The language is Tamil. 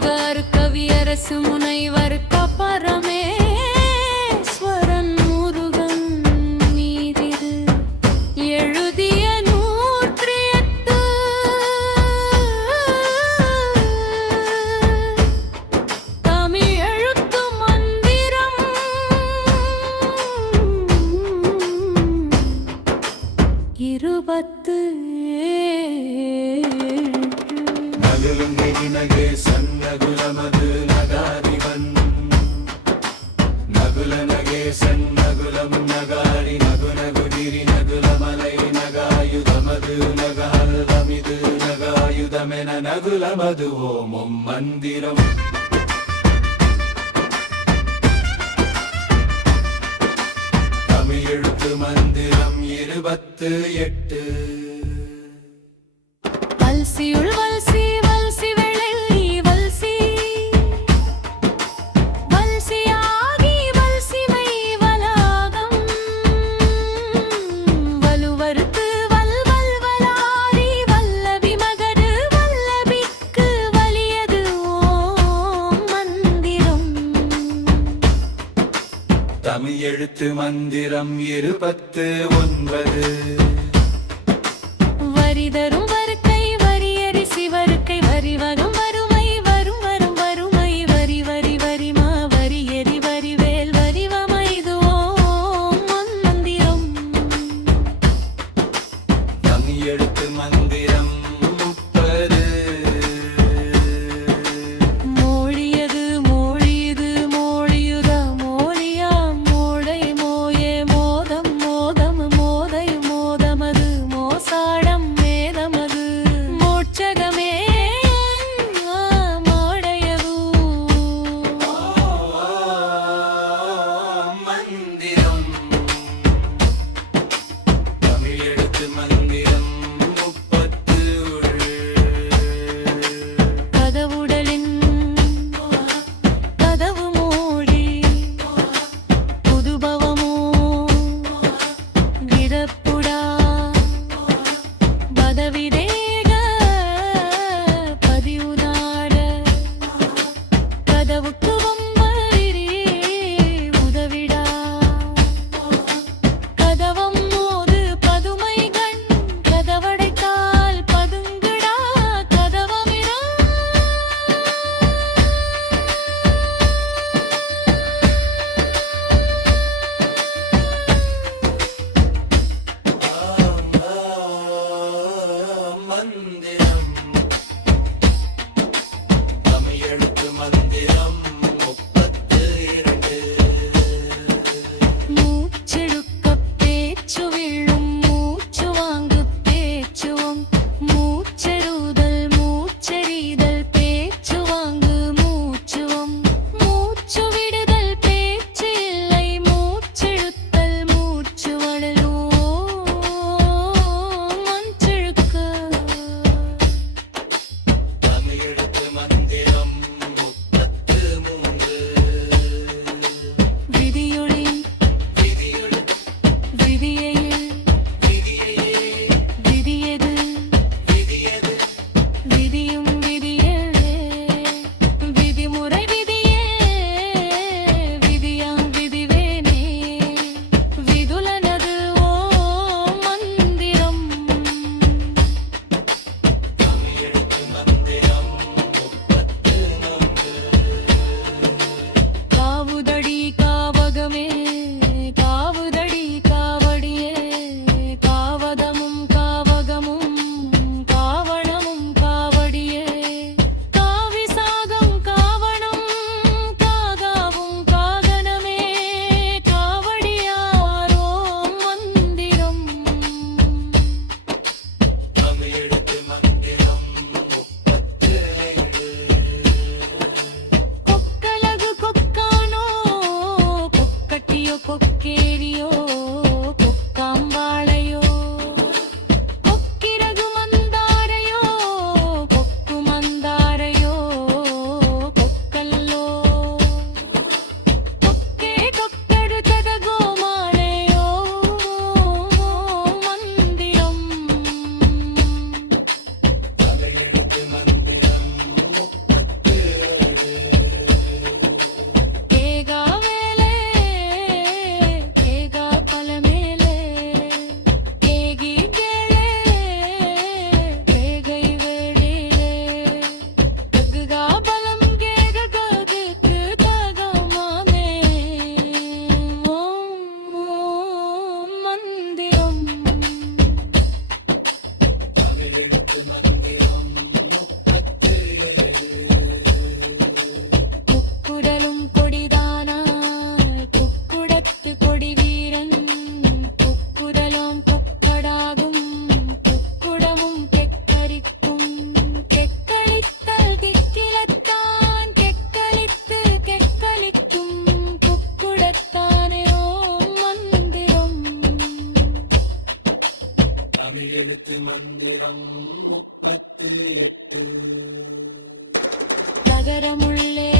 வாணிகர் கவியரசு முனைவர் கபரமேஸ்வரன் முருகன் மீதிது எழுதிய 108 தமிழ் எழுத்து மந்திரம் 27 ನಗೆ ಸನ್ನಗುಲಮದು ನಗಾರಿವನ್ ನಗುಲ ನಗೆ ಸನ್ನಗುಲಂ ನಗಾರಿ ನಗು ನಗುದಿರಿ ನಗುಲ ಮಲೈ ನಗಾಯುಧಮದು ನಗಹಲ್ವಮಿದು ನಗಾಯುಧಮೆನ ನಗುಲಮದು ಓಂ ಮಂದಿರಂ தமிழ் எழுத்து மந்திரம் 28 வல்சியுள் வல்சி வல்சி வெள்ளி வல்சி வல்சியாகி வல்சிமை வலாகம் வலுவருத்து வல்வல் வலாரி வல்லபி மகடு வல்லபிக்கு வலியது ஓம் மந்திரம் தமிழ் எழுத்து மந்திரம் 29 வரிதரும் வருக்கை வரியரிசி வருக்கை வரிவகம் வறுமை வரும் வரும் வறுமை வரி வரி வரிமா வரியரி வரிவேல் வரிவமைது ஓம் மந்திரம் தமிழ் எழுத்து மந்திரம் 30 மோழியது மோழியது மோழியுத மோழியா மோடை மோயே மோதம் மோதம் மோதை மோதமது மோசாடம் மேதமது மோட்சகமே மோடையது மந்திரம் தமிழ் எழுத்து மந்திரம் 30 கதவுடலின் கதவு மூடி புதுபவமோ விடப்புடா பதவிதேக பதிவுதாட கதவுக்கு வம்பரிரி உதவிடா கதவம் மோது பதுமை கண் கதவடைத்தால் பதுங்குடா கதவமிரா மந்திரம் தமிழ் எழுத்து மந்திரம் 32 மூச்செடுக்கப் பேச்சு விழும் மூச்சு வாங்கு பேச்சுவம் மூச்செறுதல் மூச்செறிதல் பேச்சு வாங்கு மூச்சுவம் மூச்சு விடுதல் பேச்சு இல்லை மூச்செழுத்தல் மூச்சு வடலோ மஞ்செழுக்க தமிழ் எழுத்து மந்திரம் 33 உகரமுள்ளே